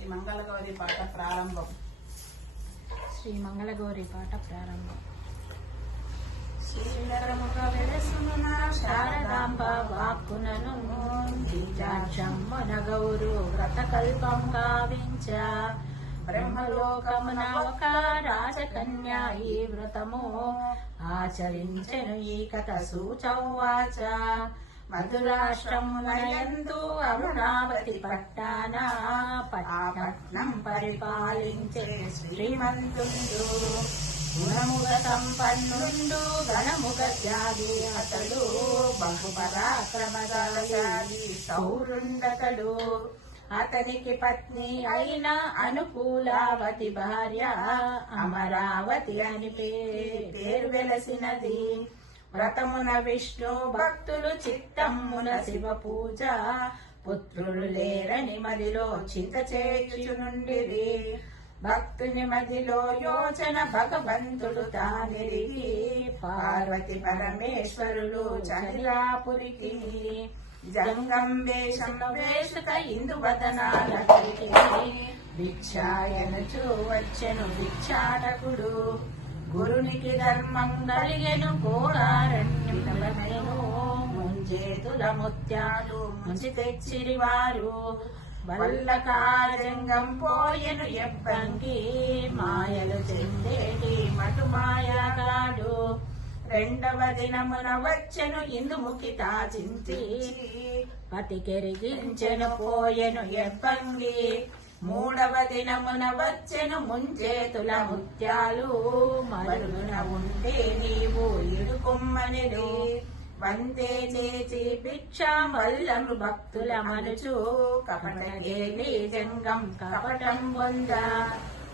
శ్రీ మంగళగౌరి పాట ప్రారంభం. శ్రీ మంగళగౌరి పాట ప్రారంభం. శ్రీధరముఖ వెలసున శారదాంబ వాక్కునను బీజాక్షమ్మున గౌరు వ్రతకల్పం గావించ బ్రహ్మలోకమున ఒక రాజకన్య ఈ వ్రతము ఆచరించెను ఈ కథ సూచౌవాచ. మధురాశ్రమునయందు అరుణావతి పట్టాన పట్నం పరిపాలించే శ్రీమంతుడు గుణముగ సంపన్నుండు గణముగ త్యాగి అతడు బహుపరాక్రమశాలి సౌరుండతడు. అతనికి పత్ని అయిన అనుకూలావతి భార్య అమరావతి అని పేరు వెలసినది. వ్రతమున విష్ణు భక్తులు చిత్తమున శివ పూజ పుత్రులు లేరని మదిలో చింత చేర్చునుండిరి. భక్తుని మదిలో యోచన భగవంతుడు తానిరిగి పార్వతి పరమేశ్వరులు చంద్రాపురికి జంగం వేషం వేషక ఇందువదనాలకి భిక్షాయనుచు వచ్చెను భిక్షాటకుడు. గురునికి ధర్మం కలిగెను కోడారణ్యము ముంజేతుల ముత్యాలు ముంచి తెచ్చిరి వారు. వల్లకాజంగం పోయెను ఎబ్బంగి మాయలు చెందేటి మటు మాయగాడు. రెండవ దినమున వచ్చెను ఇందుముఖి తాచించి పతికెరిగించెను పోయెను ఎబ్బంగి. మూడవ దినమున వచ్చెను ముంచేతుల ముత్యాలు మరుగున ఉండే నీవు ఇడుకుమ్మనిది. వందే చేచి భిక్షాం వల్లము భక్తుల మనుచు కపటగేలి జంగం కపటం పొంద.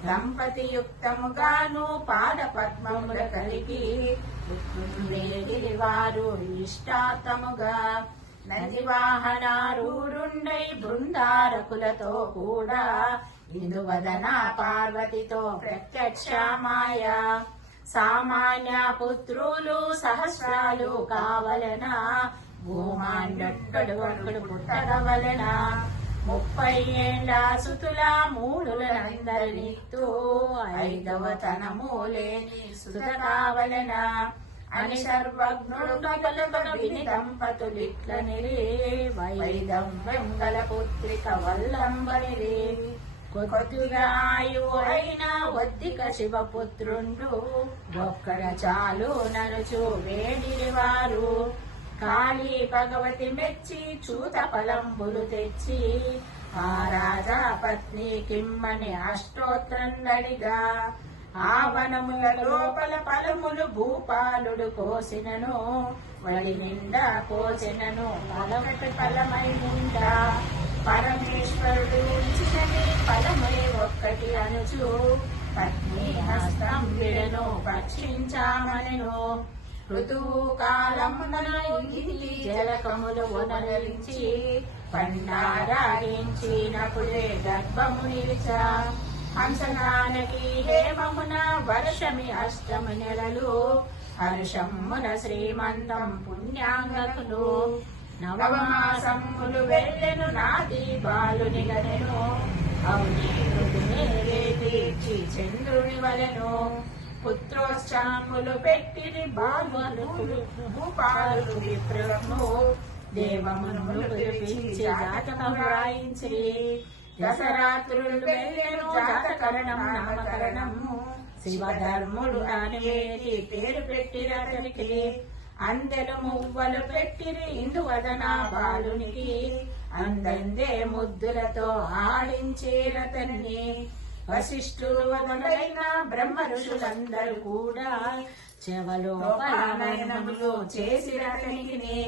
దంపతి యుక్తముగాను పాద పద్మముల కలిగి వేడిరి వారు ఇష్టాతముగా. నందివాహనారూరుండై బృందారకులతో కూడా ఇందువదన పార్వతితో ప్రత్యక్షమాయ. సామాన్య పుత్రులు సహస్రాలు కావలన భూమాండొక్కడు ఒక్కడు పుట్టగవలన. 30 ఏండ్ల సుతుల మూడులందరినీతో 5వ తనము లేని సుత కావలన అని సర్వజ్ఞుడు విని దంపతులిట్లనిరి. వైదం వెంగళ పుత్రిక వల్లంబనిరి. కొద్దిగా ఆయువు అయిన వద్దిక శివపుత్రుండు ఒక్కడ చాలు ననుచు వేడిరి వారు. కాళీ భగవతి మెచ్చి చూత ఫలంబులు తెచ్చి ఆ రాజా పత్ని కిమ్మని అష్టోత్తరందడిగా. ఆ వనముల లోపల ఫలములు భూపాలుడు కోసినను వడి నిండా కోసినను ఫలమటి ఫలమై నిండా. పరమేశ్వరుడు ఇచ్చినది ఫలమై ఒక్కటి అనుచు పత్ని హస్తం విడను భక్షించామనెను. ఋతువు కాలమున జలకములు వనరించి పండారాగించినప్పుడే గర్భము నిలిచా. హంసనానకి హేమమున వర్షమి అష్టము నెలలు హర్షమున శ్రీమంతం పుణ్యాంగకులు. నవమాసములు వెళ్ళెను నాది బాలుని గనెను అవుని తీర్చి చంద్రుని వలెను. పుత్రోత్సాములు పెట్టిరి బాలులు భూపాలు విప్రము దేవమును పిలిపించి జాతకం వ్రాయించి. దశరాత్రులు వెళ్ళెను జాతకరణం నామకరణము శివధర్ముడు అనేటి పేరు పెట్టిరతనికి. అందెలు మువ్వలు పెట్టిరి ఇందువదన బాలునికి అందందే ముద్దులతో ఆడించేరతన్ని. వశిష్ఠులు వదలైన బ్రహ్మ ఋషులందరూ కూడా చెవలోపలనయనములు చేసిరతనికి.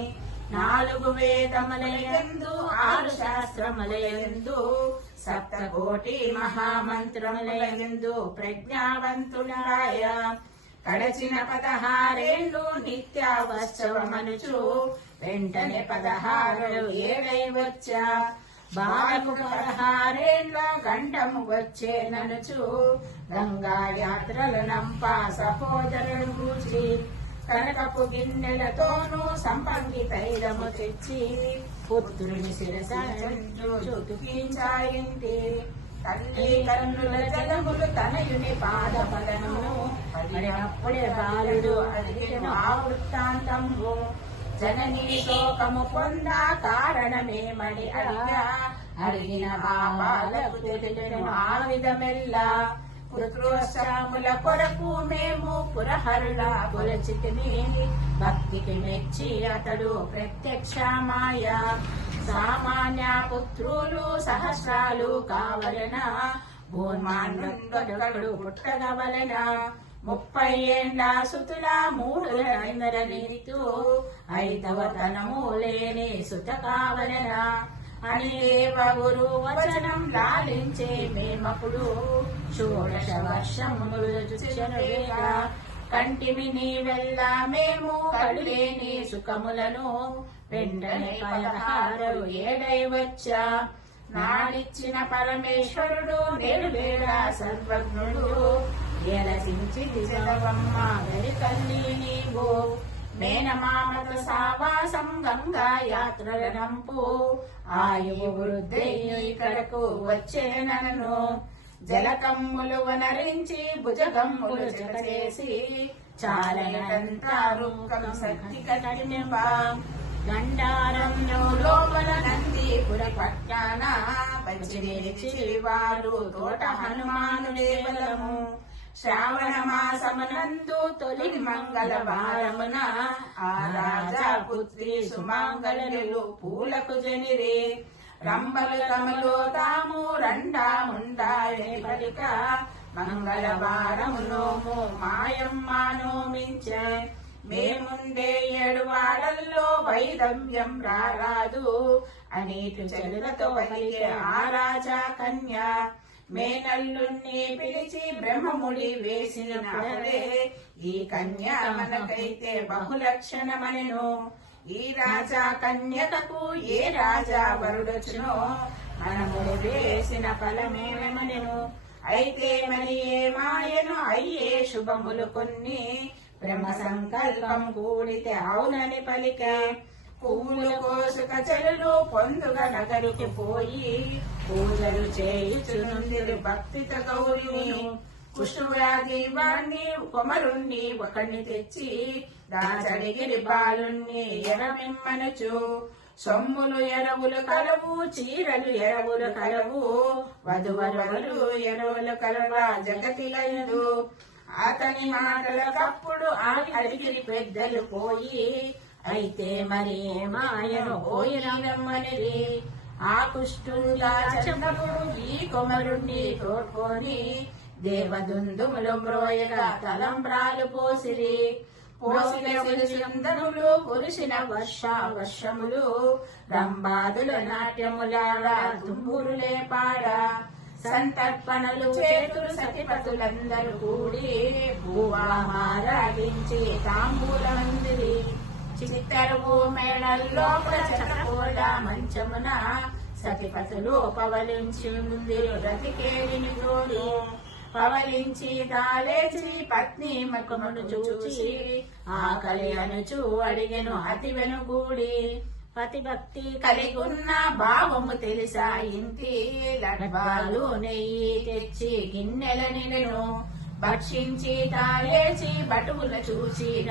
4 వేదములయందు 6 శాస్త్రములయందు 7 కోటి మహామంత్రములయందు ప్రజ్ఞావంతుడాయ. గడచిన 16 ఏండ్లు నిత్యావత్సవమనుచు వెంటనే 16 ఏడై వచ్చా. బాలకు 16 ఏండ్ల గంటము వచ్చేననుచు గంగా యాత్రలు నంప సహోదరులు గూచి. కనకపు గిన్నెలతోనూ సంపంగి తైలము తెచ్చి పుత్రుని శిరస తుకించాయింటి. తల్లి కన్నుల జలములు తనయుని పాద పదనము పడినప్పుడే బాలుడు అడిగెను ఆ వృత్తాంతము. జనని శోకము పొంద కారణమేమని అడిగిన ఆ బాలకు తెలియను ఆ విధమెల్లా. పుత్రోత్సాముల కొరకు మేము పురహరుల కొలచితిమి, భక్తికి మెచ్చి అతడు ప్రత్యక్షమాయ. సామాన్య పుత్రులు సహస్రాలు కావలన, భూమాన్నుడు పుట్టగవలన. 30 ఏండ్ల సుతుల 3 నీతు, 5వ తనము లేని సుత కావలన అని గురు వచనం లాలించే మేమప్పుడు. 16 వర్షములు చూచెనువేగా కంటిమి నీవెల్ల మేము కడులేని సుఖములను. వెంటనే 16 ఏడై వచ్చా నాడిచ్చిన పరమేశ్వరుడు నేడు వేళ సర్వజ్ఞుడు. ఏలసించి దిశవమ్మ గరి తల్లి నీవు, మేనమామత సావాసం గంగా యాత్రలంపు. ఆయువు వృద్ధయ్యు ఇక్కడకు వచ్చేనను, జలకమ్ములు వనరించి భుజగమ్ములు జగచేసి. చాలనంతా రూకం శక్తి కఠినింప, గండారం లోపల నందీపుర పట్టాన పంచినిలిచి వారు తోట హనుమాను దేవలము. శ్రావణ మాసమునందు తొలి మంగళవారమున ఆ రాజా పుత్రి సుమంగళులు పూలకు జనిరే. రంబలు తమలో తాము రండాముండాయని పలిక, మంగళవారము నోము మాయమ్మ నోమించే. మేముండే 7 వాడల్లో వైదవ్యం రారాదు అనేటు చెలులతో పలికే ఆ రాజా కన్య. మేనల్లుణ్ణి పిలిచి బ్రహ్మముడి వేసినప్పుడే, ఈ కన్య మనకైతే బహులక్షణమనెను. ఈ రాజా కన్యకకు ఏ రాజా వరుడొచ్చునో, మనముడి వేసిన ఫలమేమనెను. అయితే మరి ఏ మాయను అయ్యే శుభములు కొన్ని, బ్రహ్మ సంకల్పం కూడితే అవునని పలికే. పువ్వులు కోసుక చెలులు పొందుగా నగరికి పోయి, పూజలు చేయుచునుందిరు భక్తితో గౌరిని. కుష్ఠవ్యాధి వాణ్ణి కొమరుణ్ణి ఒకణ్ణి తెచ్చి, దాచడిగిరి బాలుణ్ణి ఎరమిమ్మనుచు. సొమ్ములు ఎరవులు కలవు, చీరలు ఎరవులు కలవు, వధువరులు ఎరవులు కలవా జగతిలందు. అతని మాటలకప్పుడు అడిగిరి పెద్దలు పోయి, అయితే మరి మాయను పోయినమ్మనిది. ఆ కుష్ఠుగా చంద్రుడు ఈ కొమరుణ్ణి తోడ్కొని, దేవదుందుములు మ్రోయగా తలంబ్రాలు పోసిరి. పోసిన కురిసిందనులు కురిసిన వర్షములు, రంబాదులు నాట్యములాడా తుంబురులే పాడా. సంతర్పణలు చేతులు సతిపతులందరూ కూడి, భూవామారాధించి తాంబూలమందిరి. చిత్తరువు మేళల్లో ప్రచనకోడ మంచమున, సతిపతులు పవలించి ముందిరు రతికేలిని తోడు. పవలించి తాలేచి పత్ని ముఖమును చూచి, ఆకలి అనుచు అడిగెను అతి వెనుగూడి. పతిభక్తి కలిగున్న భావము తెలిసా ఇంటి, లడ్బాలు నెయ్యి తెచ్చి గిన్నెల నిలెను. భక్షించి తాలేచి బటువుల చూసిన